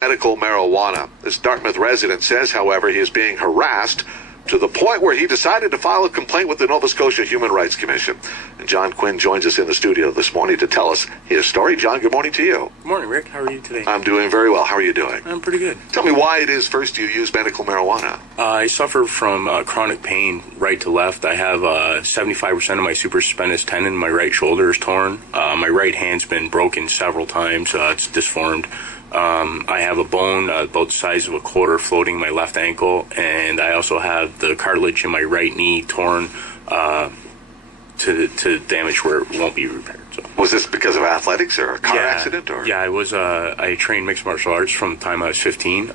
medical marijuana. This Dartmouth resident says, however, he is being harassed to the point where he decided to file a complaint with the Nova Scotia Human Rights Commission. And John Quinn joins us in the studio this morning to tell us his story. John, good morning to you. Good morning, Rick. How are you today? I'm doing very well. How are you doing? I'm pretty good. Tell me why it is first you use medical marijuana. I suffer from chronic pain right to left. I have 75% of my supraspinatus tendon. My right shoulder is torn. My right hand's been broken several times. It's disformed. I have a bone about the size of a quarter floating in my left ankle, and I also have the cartilage in my right knee torn to damage where it won't be repaired. So. Was this because of athletics or a car accident? Or? Yeah, I trained mixed martial arts from the time I was 15.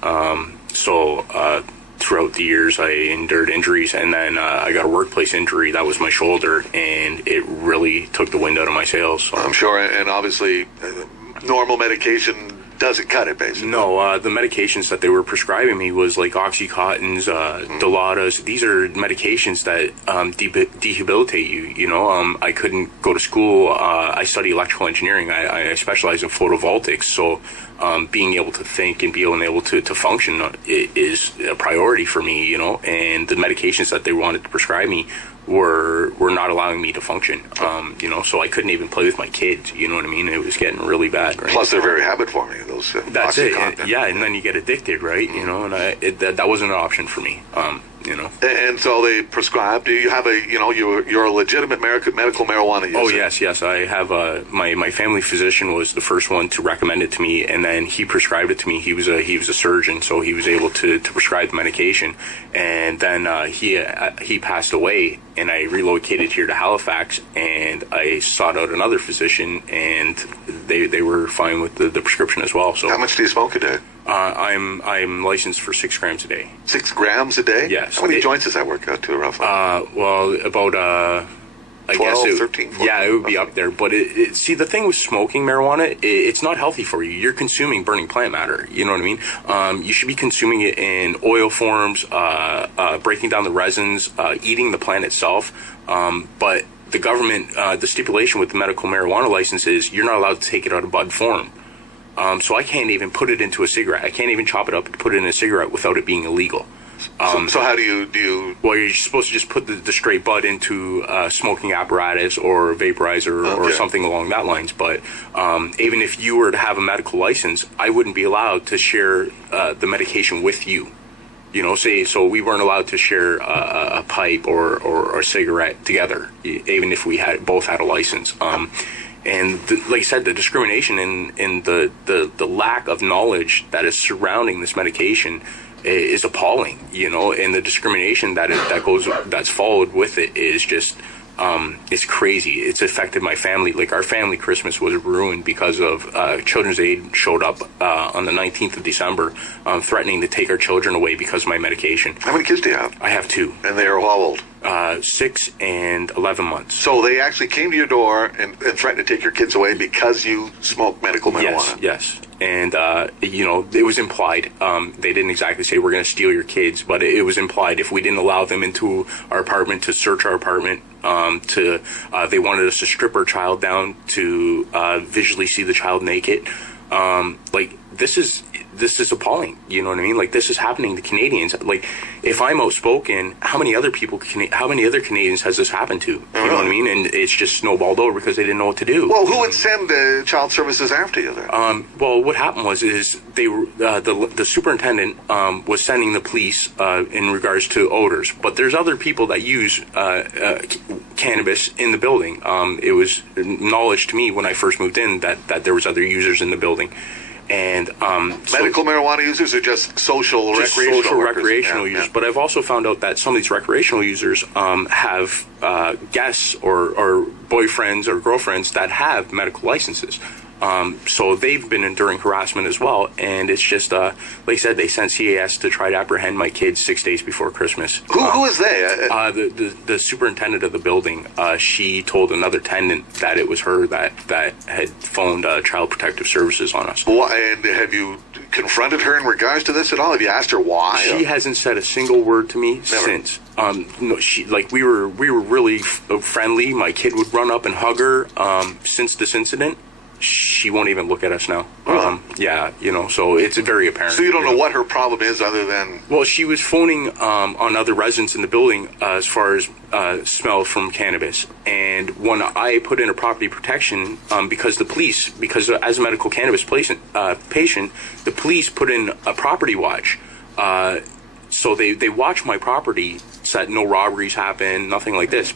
Throughout the years, I endured injuries, and then I got a workplace injury. That was my shoulder, and it really took the wind out of my sails. So. I'm sure, and obviously, normal medication doesn't cut it, basically. No, the medications that they were prescribing me was like Oxycontins, Dilaudid. These are medications that debilitate you. You know, I couldn't go to school. I study electrical engineering. I specialize in photovoltaics, so being able to think and being able to function is a priority for me. You know, and the medications that they wanted to prescribe me were not allowing me to function. You know, so I couldn't even play with my kids. You know what I mean? It was getting really bad. Right? Plus, they're very habit forming. Those that's it. And then you get addicted, right? You know, and that wasn't an option for me. You know. And so they prescribed. Do you have you're a legitimate medical marijuana user? Oh yes. I have my family physician was the first one to recommend it to me, and then he prescribed it to me. He was a surgeon, so he was able to prescribe the medication. And then he passed away, and I relocated here to Halifax, and I sought out another physician, and they were fine with the prescription as well. So how much do you smoke a day? I'm licensed for 6 grams a day. 6 grams a day? Yes. How many joints does that work out to, roughly? Well, about 12, 13, 14. Yeah, it would be up there. But see, the thing with smoking marijuana, it's not healthy for you. You're consuming burning plant matter. You know what I mean? You should be consuming it in oil forms, breaking down the resins, eating the plant itself. But the government, the stipulation with the medical marijuana license is you're not allowed to take it out of bud form. So I can't even put it into a cigarette. I can't even chop it up and put it in a cigarette without it being illegal. So how do you? Well, you're supposed to just put the straight bud into a smoking apparatus or a vaporizer or something along that lines. But even if you were to have a medical license, I wouldn't be allowed to share the medication with you. You know, so we weren't allowed to share a pipe or a cigarette together, even if we both had a license. And like I said, the discrimination and the lack of knowledge that is surrounding this medication is appalling, you know, and the discrimination that's followed with it is just it's crazy. It's affected my family. Like our family Christmas was ruined because of Children's Aid showed up on the 19th of December threatening to take our children away because of my medication. How many kids do you have? I have 2. And they are how old? 6 and 11 months. So they actually came to your door and threatened to take your kids away because you smoke medical marijuana? Yes. And, you know, it was implied. They didn't exactly say we're going to steal your kids, but it was implied if we didn't allow them into our apartment, to search our apartment, they wanted us to strip our child down to visually see the child naked. Like, this is appalling. You know what I mean? Like, this is happening to Canadians. Like, if I'm outspoken, how many other Canadians has this happened to? You know what I mean? And it's just snowballed over because they didn't know what to do. Well, who would send child services after you then? Well, what happened was they were the superintendent was sending the police in regards to odors, but there's other people that use cannabis in the building. It was knowledge to me when I first moved in that there was other users in the building. And medical marijuana users are just social recreational users. But I've also found out that some of these recreational users have guests or boyfriends or girlfriends that have medical licenses. So they've been enduring harassment as well, and it's just like I said, they sent CAS to try to apprehend my kids 6 days before Christmas. Who is they? The superintendent of the building. She told another tenant that it was her that had phoned Child Protective Services on us. Well, and have you confronted her in regards to this at all? Have you asked her why? She hasn't said a single word to me since. No, we were really friendly. My kid would run up and hug her. Since this incident, she won't even look at us now. Really? Yeah, so it's very apparent. So you don't know what her problem is other than... Well, she was phoning on other residents in the building as far as smell from cannabis. And when I put in a property protection, because as a medical cannabis patient, the police put in a property watch. So they watch my property so that no robberies happen, nothing like this.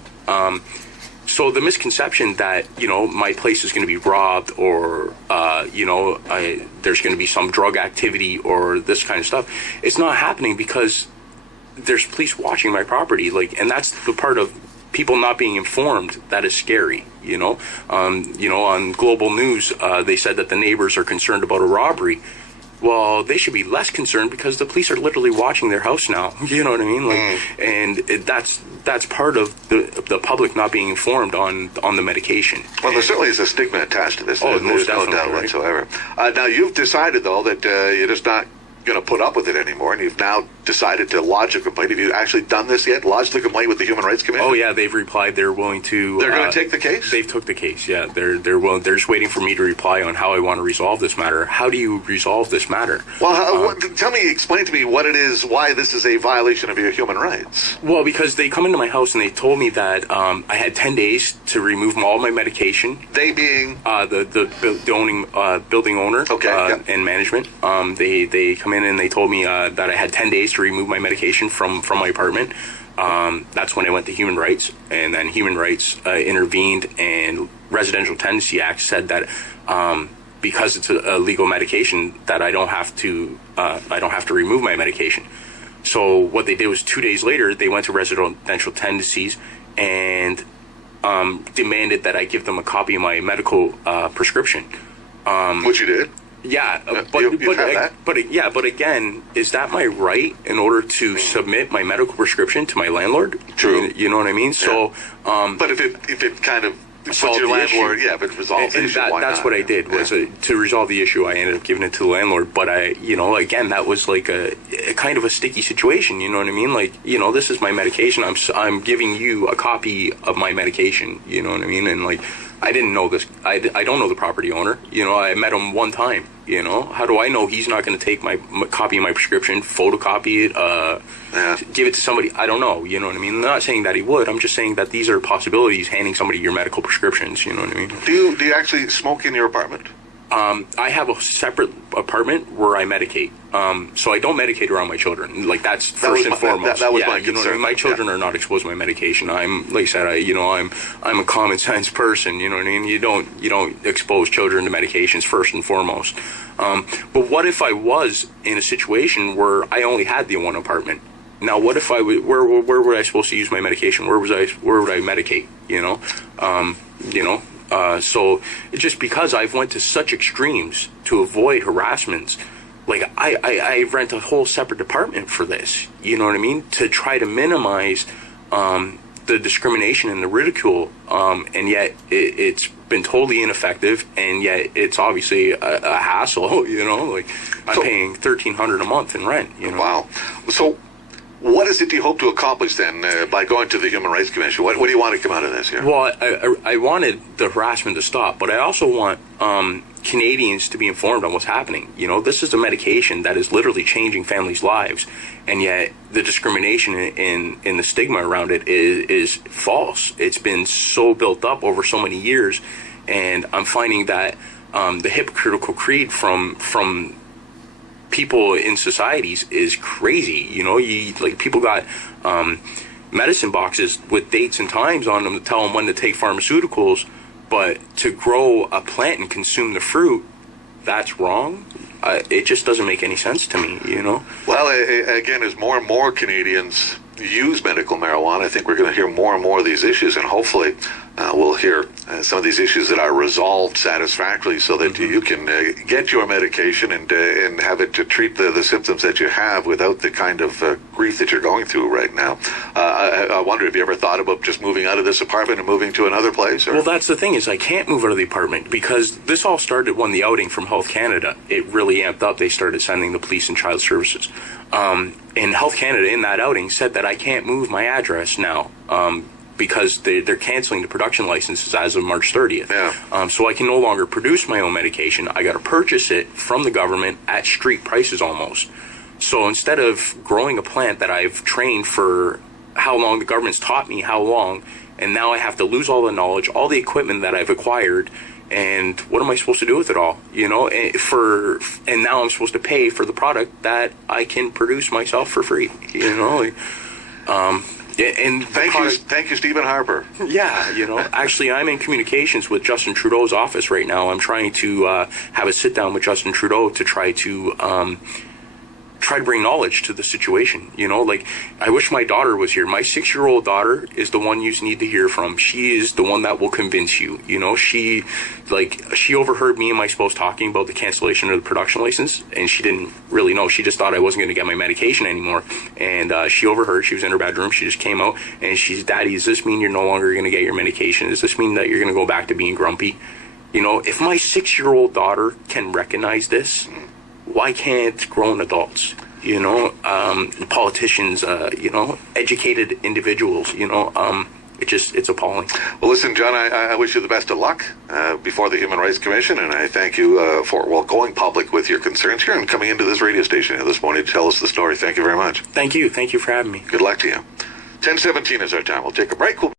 So the misconception that, my place is going to be robbed or, there's going to be some drug activity or this kind of stuff, it's not happening because there's police watching my property. And that's the part of people not being informed that is scary, on Global News, they said that the neighbors are concerned about a robbery. Well, they should be less concerned because the police are literally watching their house now. You know what I mean? And that's part of the public not being informed on the medication. Well, there certainly is a stigma attached to this. Oh, There's no doubt right? whatsoever. Now, you've decided, though, that you're just not going to put up with it anymore, and you've now decided to lodge a complaint. Have you actually done this yet? Lodged the complaint with the Human Rights Commission? Oh yeah, they've replied. They're willing to. They're going to take the case. They've took the case. Yeah, they're willing. They're just waiting for me to reply on how I want to resolve this matter. How do you resolve this matter? Well, explain to me what it is. Why this is a violation of your human rights? Well, because they come into my house and they told me that I had 10 days to remove all my medication. They being the owning building owner. Okay. And management. They come in and they told me that I had 10 days to remove my medication from my apartment. That's when I went to Human Rights, and then Human Rights intervened, and Residential Tenancy Act said that because it's a legal medication that I don't have to remove my medication. So what they did was 2 days later they went to Residential Tenancies and demanded that I give them a copy of my medical prescription. Which you did. Yeah, but again, is that my right in order to submit my medical prescription to my landlord? True. You know what I mean? Yeah. So, but if it kind of puts your landlord, if it resolves the issue, why that's not? what I did was to resolve the issue. I ended up giving it to the landlord, but again, that was like a kind of a sticky situation. You know what I mean? This is my medication. I'm giving you a copy of my medication. You know what I mean? And I didn't know this. I don't know the property owner. I met him one time. How do I know he's not going to take my copy of my prescription, photocopy it, give it to somebody? I don't know. You know what I mean? I'm not saying that he would. I'm just saying that these are possibilities, handing somebody your medical prescriptions. You know what I mean? Do you actually smoke in your apartment? I have a separate apartment where I medicate. So I don't medicate around my children. That's first and foremost. That was my concern. You know what I mean? My children are not exposed to my medication. I'm, like I said, I'm a common sense person. You know what I mean? You don't expose children to medications first and foremost. But what if I was in a situation where I only had the one apartment? Now, what if I would? Where were I supposed to use my medication? Where would I medicate? So just because I've went to such extremes to avoid harassments, I rent a whole separate department for this, you know what I mean? To try to minimize the discrimination and the ridicule, and yet it's been totally ineffective, and yet it's obviously a hassle, I'm paying $1,300 a month in rent, Wow. So what is it you hope to accomplish then by going to the Human Rights Commission? What do you want to come out of this here? Well, I wanted the harassment to stop, but I also want Canadians to be informed on what's happening. This is a medication that is literally changing families' lives, and yet the discrimination in the stigma around it is false. It's been so built up over so many years, and I'm finding that the hypocritical creed from people in societies is crazy. People got medicine boxes with dates and times on them to tell them when to take pharmaceuticals, but to grow a plant and consume the fruit, that's wrong. It just doesn't make any sense to me, Well, again, as more and more Canadians use medical marijuana, I think we're going to hear more and more of these issues, and hopefully we'll hear some of these issues that are resolved satisfactorily so that you can get your medication and have it to treat the symptoms that you have without the kind of grief that you're going through right now. I wonder, have you ever thought about just moving out of this apartment and moving to another place? Or? Well, that's the thing, is I can't move out of the apartment because this all started when the outing from Health Canada, it really amped up. They started sending the police and child services. And Health Canada in that outing said that I can't move my address now because they're canceling the production licenses as of March 30th. Yeah. So I can no longer produce my own medication. I got to purchase it from the government at street prices almost. So instead of growing a plant that I've trained for how long, the government's taught me how long, and now I have to lose all the knowledge, all the equipment that I've acquired, and what am I supposed to do with it all? You know, and now I'm supposed to pay for the product that I can produce myself for free. You know, and thank you, Stephen Harper. Yeah, you know, actually, I'm in communications with Justin Trudeau's office right now. I'm trying to have a sit down with Justin Trudeau to try to bring knowledge to the situation. You know, like, I wish my daughter was here. My 6-year-old daughter is the one you need to hear from. She is the one that will convince you. You know, she overheard me and my spouse talking about the cancellation of the production license, and she didn't really know. She just thought I wasn't going to get my medication anymore. And she overheard. She was in her bedroom. She just came out, and she's, "Daddy, does this mean you're no longer going to get your medication? Does this mean that you're going to go back to being grumpy?" You know, if my 6-year-old daughter can recognize this, why can't grown adults, you know, politicians, you know, educated individuals, you know, it's appalling. Well, listen, John, I wish you the best of luck before the Human Rights Commission, and I thank you for, going public with your concerns here and coming into this radio station this morning to tell us the story. Thank you very much. Thank you. Thank you for having me. Good luck to you. 10:17 is our time. We'll take a break.